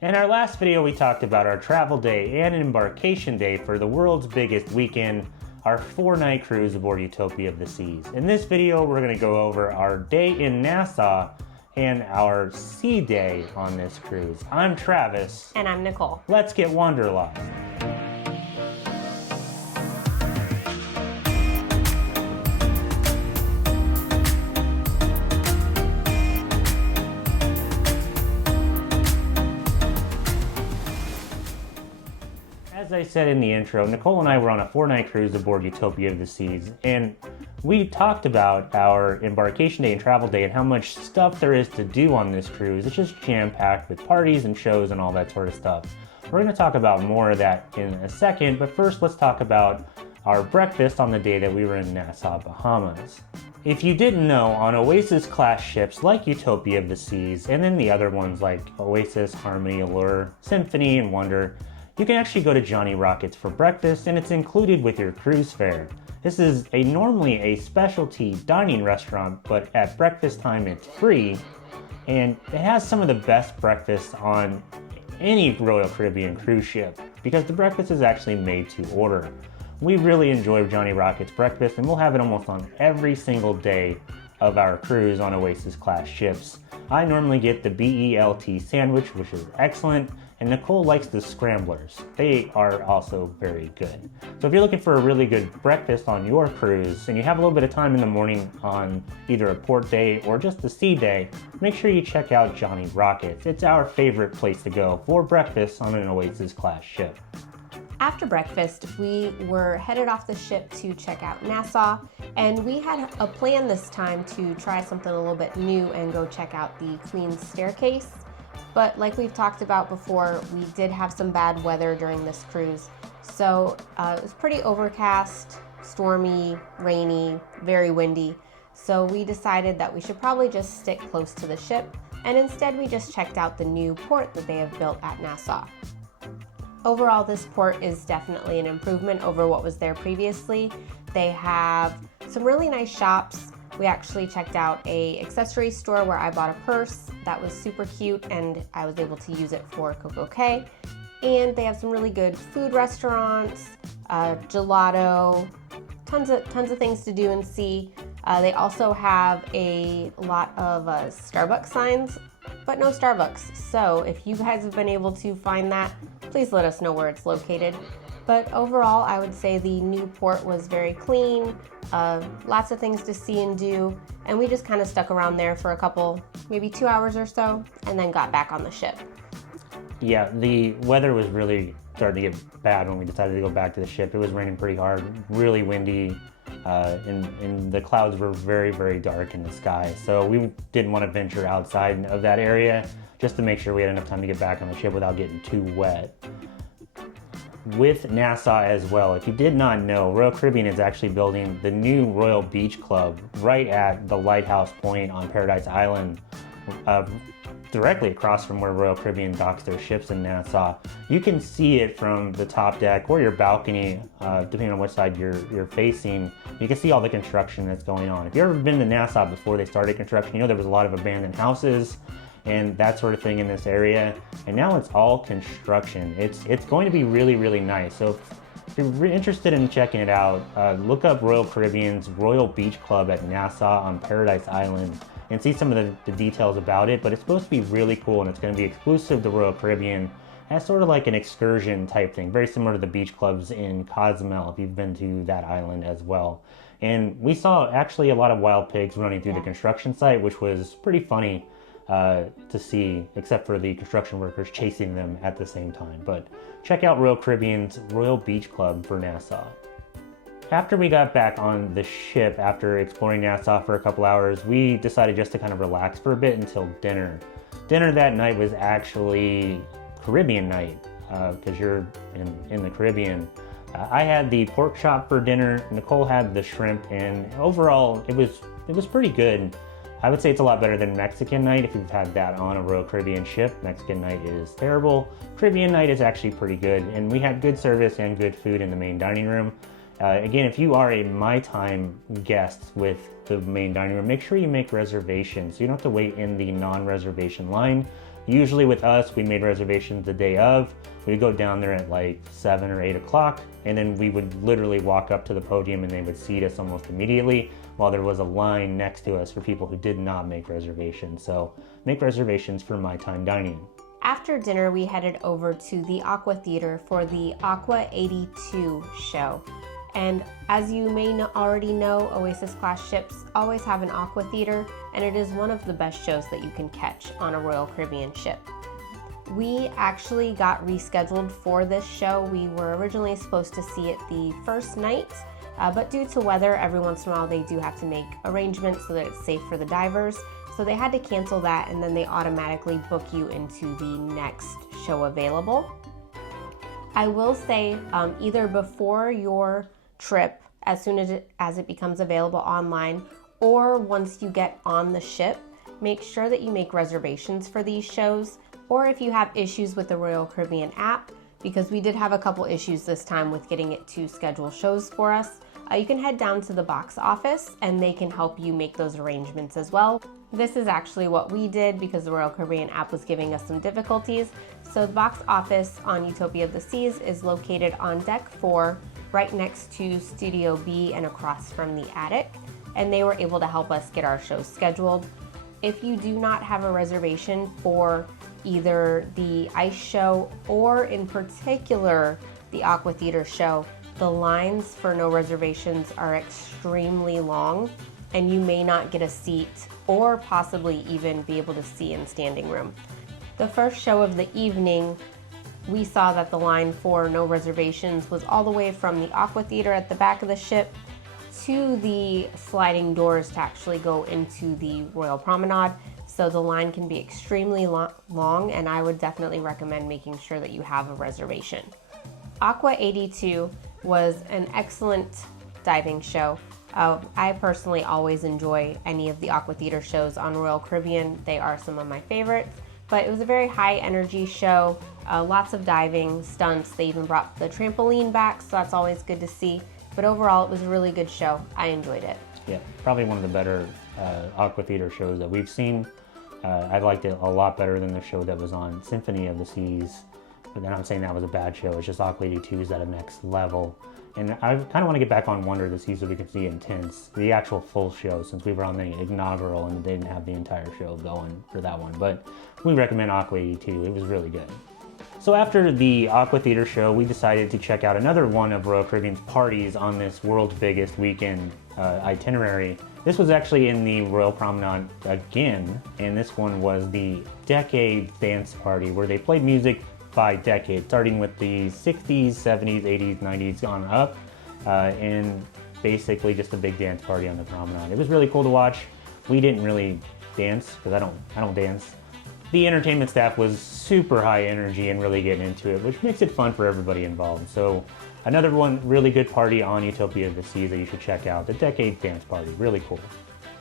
In our last video, we talked about our travel day and embarkation day for the world's biggest weekend, our 4-night cruise aboard Utopia of the Seas. In this video, we're going to go over our day in Nassau and our sea day on this cruise. I'm Travis. And I'm Nicole. Let's get wanderlust. As I said in the intro, Nicole and I were on a 4-night cruise aboard Utopia of the Seas, and we talked about our embarkation day and travel day and how much stuff there is to do on this cruise. It's just jam-packed with parties and shows and all that sort of stuff. We're going to talk about more of that in a second, but first let's talk about our breakfast on the day that we were in Nassau, Bahamas. If you didn't know, on Oasis-class ships like Utopia of the Seas, and then the other ones like Oasis, Harmony, Allure, Symphony, and Wonder, you can actually go to Johnny Rockets for breakfast, and it's included with your cruise fare. This is normally a specialty dining restaurant, but at breakfast time it's free, and it has some of the best breakfasts on any Royal Caribbean cruise ship, because the breakfast is actually made to order. We really enjoy Johnny Rockets breakfast, and we'll have it almost on every single day of our cruise on Oasis-class ships. I normally get the BELT sandwich, which is excellent, and Nicole likes the scramblers. They are also very good. So if you're looking for a really good breakfast on your cruise and you have a little bit of time in the morning on either a port day or just the sea day, make sure you check out Johnny Rockets. It's our favorite place to go for breakfast on an Oasis-class ship. After breakfast, we were headed off the ship to check out Nassau, and we had a plan this time to try something a little bit new and go check out the Queen's Staircase. But like we've talked about before, we did have some bad weather during this cruise. So it was pretty overcast, stormy, rainy, very windy. So we decided that we should probably just stick close to the ship, and instead we just checked out the new port that they have built at Nassau. Overall, this port is definitely an improvement over what was there previously. They have some really nice shops. We actually checked out a accessory store where I bought a purse that was super cute, and I was able to use it for Karaoke. And they have some really good food restaurants, gelato, tons of things to do and see. They also have a lot of Starbucks signs, but no Starbucks. So if you guys have been able to find that, please let us know where it's located. But overall, I would say the new port was very clean, lots of things to see and do, and we just kind of stuck around there for a couple, maybe 2 hours or so, and then got back on the ship. Yeah, the weather was really starting to get bad when we decided to go back to the ship. It was raining pretty hard, really windy, and the clouds were very, very dark in the sky. So we didn't want to venture outside of that area just to make sure we had enough time to get back on the ship without getting too wet. With Nassau as well, if you did not know, Royal Caribbean is actually building the new Royal Beach Club right at the Lighthouse Point on Paradise Island, directly across from where Royal Caribbean docks their ships in Nassau. You can see it from the top deck or your balcony, depending on which side you're facing. You can see all the construction that's going on. If you've ever been to Nassau before they started construction, you know there was a lot of abandoned houses and that sort of thing in this area, and now it's all construction. It's going to be really, really nice. So if you're interested in checking it out, look up Royal Caribbean's Royal Beach Club at Nassau on Paradise Island and see some of the details about it. But it's supposed to be really cool, and it's going to be exclusive to Royal Caribbean as sort of like an excursion type thing, very similar to the beach clubs in Cozumel if you've been to that island as well. And we saw actually a lot of wild pigs running through the construction site, which was pretty funny to see, except for the construction workers chasing them at the same time. But check out Royal Caribbean's Royal Beach Club for Nassau. After we got back on the ship, after exploring Nassau for a couple hours, we decided just to kind of relax for a bit until dinner. Dinner that night was actually Caribbean night, because you're in the Caribbean. I had the pork chop for dinner, Nicole had the shrimp, and overall it was pretty good. I would say it's a lot better than Mexican night if you've had that on a Royal Caribbean ship. Mexican night is terrible. Caribbean night is actually pretty good, and we had good service and good food in the main dining room. Again, if you are a My Time guest with the main dining room, make sure you make reservations so you don't have to wait in the non-reservation line. Usually with us, we made reservations the day of. We'd go down there at like 7 or 8 o'clock, and then we would literally walk up to the podium and they would seat us almost immediately, while there was a line next to us for people who did not make reservations. So make reservations for My Time Dining. After dinner, we headed over to the Aqua Theatre for the Aqua 82 show. And as you may already know, Oasis class ships always have an Aqua Theatre, and it is one of the best shows that you can catch on a Royal Caribbean ship. We actually got rescheduled for this show. We were originally supposed to see it the first night, but due to weather, every once in a while they do have to make arrangements so that it's safe for the divers. So they had to cancel that, and then they automatically book you into the next show available. I will say either before your trip, as soon as it becomes available online, or once you get on the ship, make sure that you make reservations for these shows, or if you have issues with the Royal Caribbean app, because we did have a couple issues this time with getting it to schedule shows for us, you can head down to the box office and they can help you make those arrangements as well. This is actually what we did because the Royal Caribbean app was giving us some difficulties. So the box office on Utopia of the Seas is located on deck 4, right next to Studio B and across from the attic, and they were able to help us get our shows scheduled. If you do not have a reservation for either the ice show or in particular the Aqua Theatre show, the lines for no reservations are extremely long, and you may not get a seat or possibly even be able to see in standing room. The first show of the evening, we saw that the line for no reservations was all the way from the Aqua Theatre at the back of the ship to the sliding doors to actually go into the Royal Promenade. So the line can be extremely long, and I would definitely recommend making sure that you have a reservation. Aqua 82 was an excellent diving show. I personally always enjoy any of the Aqua Theatre shows on Royal Caribbean. They are some of my favorites, but it was a very high energy show, lots of diving, stunts. They even brought the trampoline back, so that's always good to see. But overall, it was a really good show. I enjoyed it. Yeah, probably one of the better Aqua Theatre shows that we've seen. I liked it a lot better than the show that was on Symphony of the Seas. But then I'm saying that was a bad show. It's just Aqua 82 is at a next level. And I kind of want to get back on Wonder of the Seas so we can see Intense, the actual full show, since we were on the inaugural and they didn't have the entire show going for that one. But we recommend Aqua 82. It was really good. So after the Aqua Theatre show, we decided to check out another one of Royal Caribbean's parties on this world's biggest weekend itinerary. This was actually in the Royal Promenade again, and this one was the Decade Dance Party, where they played music by decade, starting with the 60s, 70s, 80s, 90s on up, and basically just a big dance party on the promenade. It was really cool to watch. We didn't really dance because I don't dance. The entertainment staff was super high energy and really getting into it, which makes it fun for everybody involved. So another one really good party on Utopia of the Seas that you should check out, the Decade Dance Party, really cool.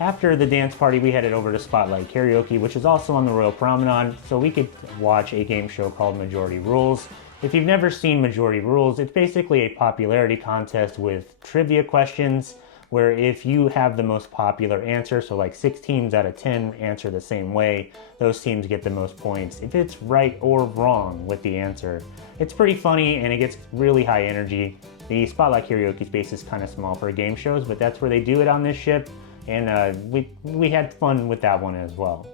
After the dance party, we headed over to Spotlight Karaoke, which is also on the Royal Promenade, so we could watch a game show called Majority Rules. If you've never seen Majority Rules, it's basically a popularity contest with trivia questions, where if you have the most popular answer, so like 6 teams out of 10 answer the same way, those teams get the most points if it's right or wrong with the answer. It's pretty funny and it gets really high energy. The Spotlight Karaoke space is kind of small for game shows, but that's where they do it on this ship. And we had fun with that one as well.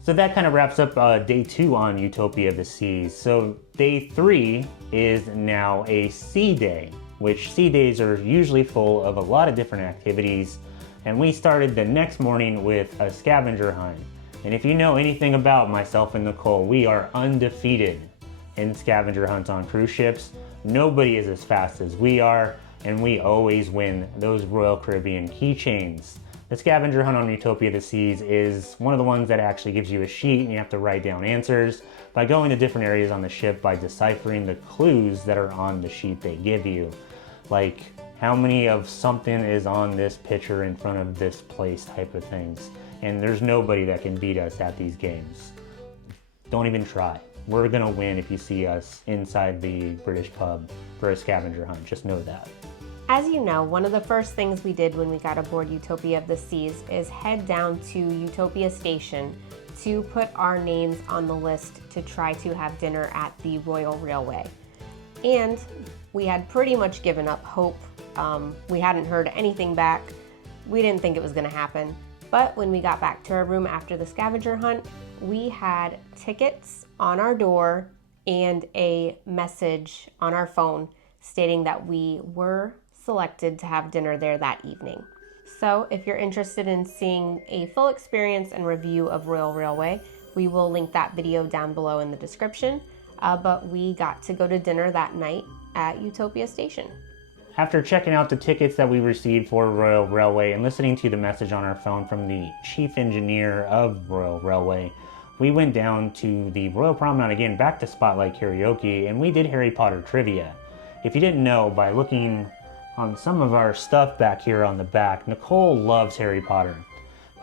So that kind of wraps up day 2 on Utopia of the Seas. So day 3 is now a sea day, which sea days are usually full of a lot of different activities. And we started the next morning with a scavenger hunt. And if you know anything about myself and Nicole, we are undefeated in scavenger hunts on cruise ships. Nobody is as fast as we are, and we always win those Royal Caribbean keychains. The scavenger hunt on Utopia of the Seas is one of the ones that actually gives you a sheet and you have to write down answers by going to different areas on the ship by deciphering the clues that are on the sheet they give you. Like how many of something is on this picture in front of this place type of things. And there's nobody that can beat us at these games. Don't even try. We're gonna win if you see us inside the British pub for a scavenger hunt. Just know that. As you know, one of the first things we did when we got aboard Utopia of the Seas is head down to Utopia Station to put our names on the list to try to have dinner at the Royal Railway. And we had pretty much given up hope. We hadn't heard anything back. We didn't think it was gonna happen. But when we got back to our room after the scavenger hunt, we had tickets on our door and a message on our phone stating that we were selected to have dinner there that evening. So if you're interested in seeing a full experience and review of Royal Railway, we will link that video down below in the description. But we got to go to dinner that night at Utopia Station. After checking out the tickets that we received for Royal Railway and listening to the message on our phone from the chief engineer of Royal Railway, we went down to the Royal Promenade again, back to Spotlight Karaoke, and we did Harry Potter trivia. If you didn't know, by looking on some of our stuff back here on the back, Nicole loves Harry Potter.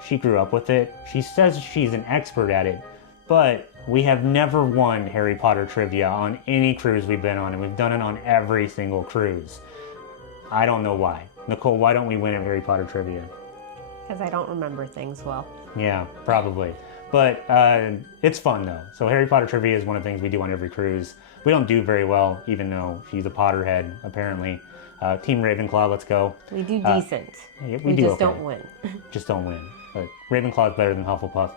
She grew up with it. She says she's an expert at it, but we have never won Harry Potter trivia on any cruise we've been on, and we've done it on every single cruise. I don't know why. Nicole, why don't we win at Harry Potter trivia? Because I don't remember things well. Yeah, probably. But it's fun though. So Harry Potter trivia is one of the things we do on every cruise. We don't do very well, even though she's a Potterhead, apparently. Team Ravenclaw, let's go. We do decent. Yeah, we do just okay. don't win. Just don't win. But Ravenclaw is better than Hufflepuff.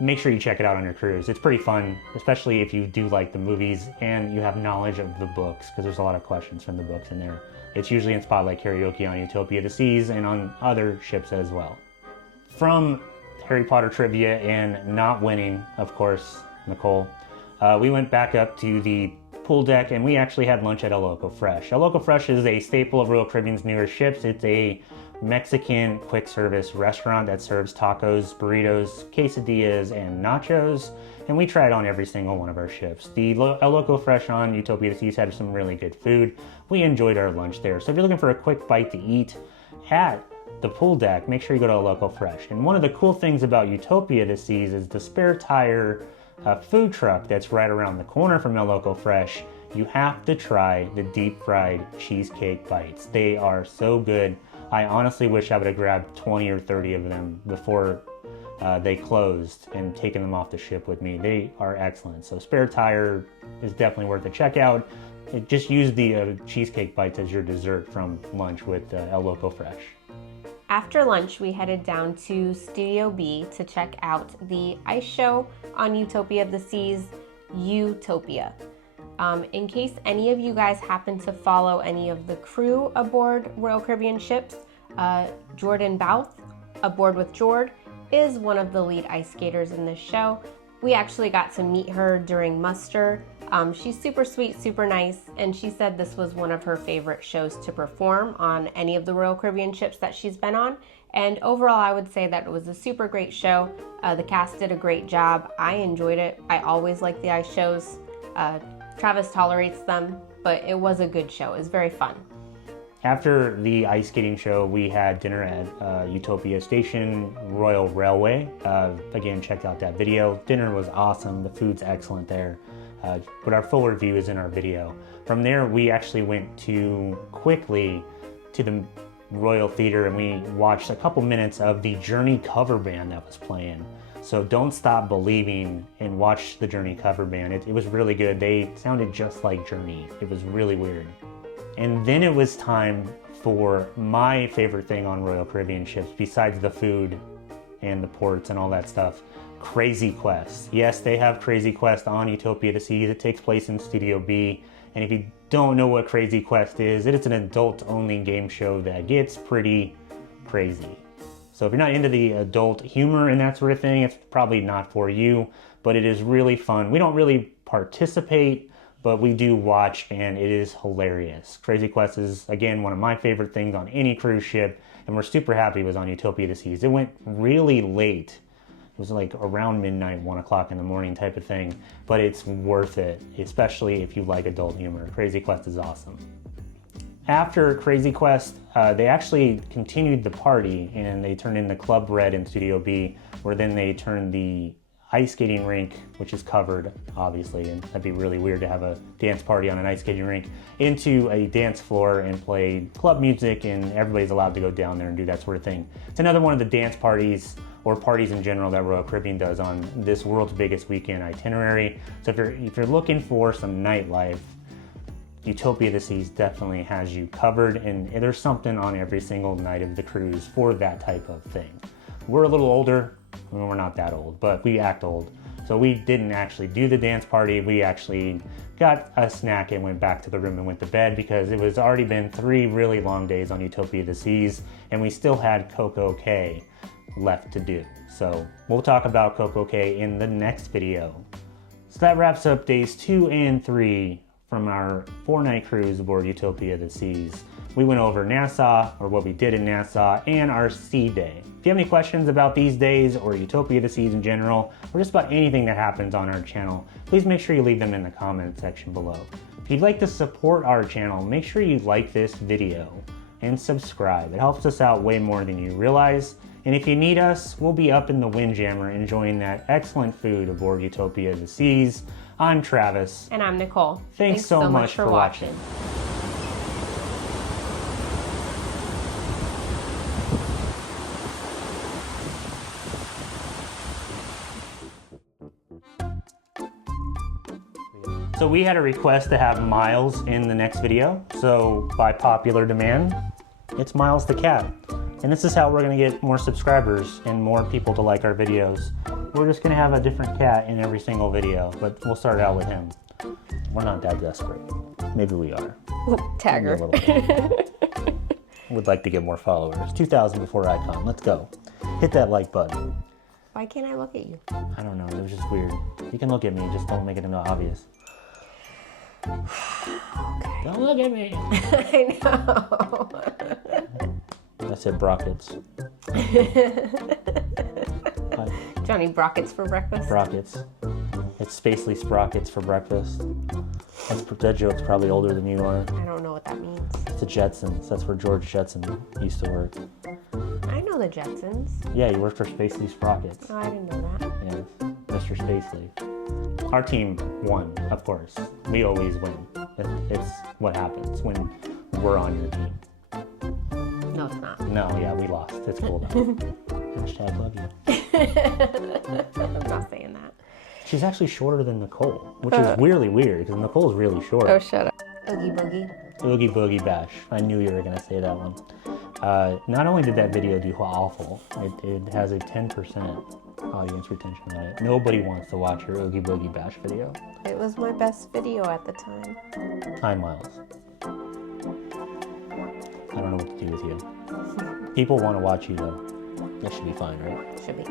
Make sure you check it out on your cruise. It's pretty fun, especially if you do like the movies and you have knowledge of the books, because there's a lot of questions from the books in there. It's usually in Spotlight Karaoke on Utopia of the Seas and on other ships as well. From Harry Potter trivia and not winning, of course, Nicole, we went back up to the pool deck and we actually had lunch at El Loco Fresh. El Loco Fresh is a staple of Royal Caribbean's newer ships. It's a Mexican quick service restaurant that serves tacos, burritos, quesadillas, and nachos, and we try it on every single one of our ships. The El Loco Fresh on Utopia of the Seas had some really good food. We enjoyed our lunch there. So if you're looking for a quick bite to eat at the pool deck, make sure you go to El Loco Fresh. And one of the cool things about Utopia of the Seas is the spare tire food truck that's right around the corner from El Loco Fresh. You have to try the deep fried cheesecake bites. They are so good. I honestly wish I would have grabbed 20 or 30 of them before they closed and taken them off the ship with me. They are excellent. So spare tire is definitely worth a check out. Just use the cheesecake bites as your dessert from lunch with El Loco Fresh. After lunch, we headed down to Studio B to check out the ice show on Utopia of the Seas, Utopia. In case any of you guys happen to follow any of the crew aboard Royal Caribbean ships, Jordan Bouth, aboard with Jord, is one of the lead ice skaters in this show. We actually got to meet her during muster. She's super sweet, super nice, and she said this was one of her favorite shows to perform on any of the Royal Caribbean ships that she's been on. And overall, I would say that it was a super great show. The cast did a great job. I enjoyed it. I always like the ice shows. Travis tolerates them, but it was a good show. It was very fun. After the ice skating show, we had dinner at Utopia Station Royal Railway. Again, check out that video. Dinner was awesome. The food's excellent there. But our full review is in our video. From there, we actually went quickly to the Royal Theatre and we watched a couple minutes of the Journey cover band that was playing. So don't stop believing and watch the Journey cover band. It was really good. They sounded just like Journey. It was really weird. And then it was time for my favorite thing on Royal Caribbean ships, besides the food and the ports and all that stuff, Crazy Quest. Yes, they have Crazy Quest on Utopia of the Seas. It takes place in Studio B. And if you don't know what Crazy Quest is, it is an adult-only game show that gets pretty crazy. So if you're not into the adult humor and that sort of thing, it's probably not for you, but it is really fun. We don't really participate, but we do watch, and it is hilarious. Crazy Quest is, again, one of my favorite things on any cruise ship, and we're super happy it was on Utopia of the Seas. It went really late. It was like around midnight, 1 o'clock in the morning type of thing, but it's worth it, especially if you like adult humor. Crazy Quest is awesome. After Crazy Quest, they actually continued the party and they turned in the Club Red in Studio B, where then they turned the ice skating rink, which is covered, obviously, and that'd be really weird to have a dance party on an ice skating rink, into a dance floor and play club music, and everybody's allowed to go down there and do that sort of thing. It's another one of the dance parties or parties in general that Royal Caribbean does on this world's biggest weekend itinerary. So if you're looking for some nightlife, Utopia of the Seas definitely has you covered, and there's something on every single night of the cruise for that type of thing. We're a little older. Well, we're not that old, but we act old. So we didn't actually do the dance party. We actually got a snack and went back to the room and went to bed because it was already been 3 really long days on Utopia of the Seas, and we still had Karaoke left to do. So we'll talk about Karaoke in the next video. So that wraps up days 2 and 3 from our 4-night cruise aboard Utopia of the Seas. We went over Nassau, or what we did in Nassau, and our sea day. If you have any questions about these days or Utopia of the Seas in general, or just about anything that happens on our channel, please make sure you leave them in the comment section below. If you'd like to support our channel, make sure you like this video and subscribe. It helps us out way more than you realize. And if you need us, we'll be up in the Windjammer enjoying that excellent food aboard Utopia of the Seas. I'm Travis. And I'm Nicole. Thanks so much for watching. So we had a request to have Miles in the next video. So by popular demand, it's Miles the cat. And this is how we're gonna get more subscribers and more people to like our videos. We're just gonna have a different cat in every single video, but we'll start out with him. We're not that desperate. Maybe we are. Tagger. Would like to get more followers. 2,000 before icon. Let's go. Hit that like button. Why can't I look at you? I don't know. It was just weird. You can look at me, just don't make it obvious. Okay. Don't look at me. I know. I said brockets. Johnny, brockets for breakfast? Brockets. It's Spacely Sprockets for breakfast. That joke's probably older than you are. I don't know what that means. It's the Jetsons. That's where George Jetson used to work. I know the Jetsons. Yeah, he worked for Spacely Sprockets. Oh, I didn't know that. Yes, Mr. Spacely. Our team won, of course. We always win. It's what happens when we're on your team. No, it's not. No, yeah, we lost. It's cool though. Hashtag love you. I'm not saying that. She's actually shorter than Nicole, which is really weird because Nicole's really short. Oh, shut up. Oogie boogie. Oogie Boogie Bash. I knew you were going to say that one. Not only did that video do awful, it has a 10% audience retention on it. Nobody wants to watch your Oogie Boogie Bash video. It was my best video at the time. Hi, Miles. I don't know what to do with you. People want to watch you though. That should be fine, right? Should be.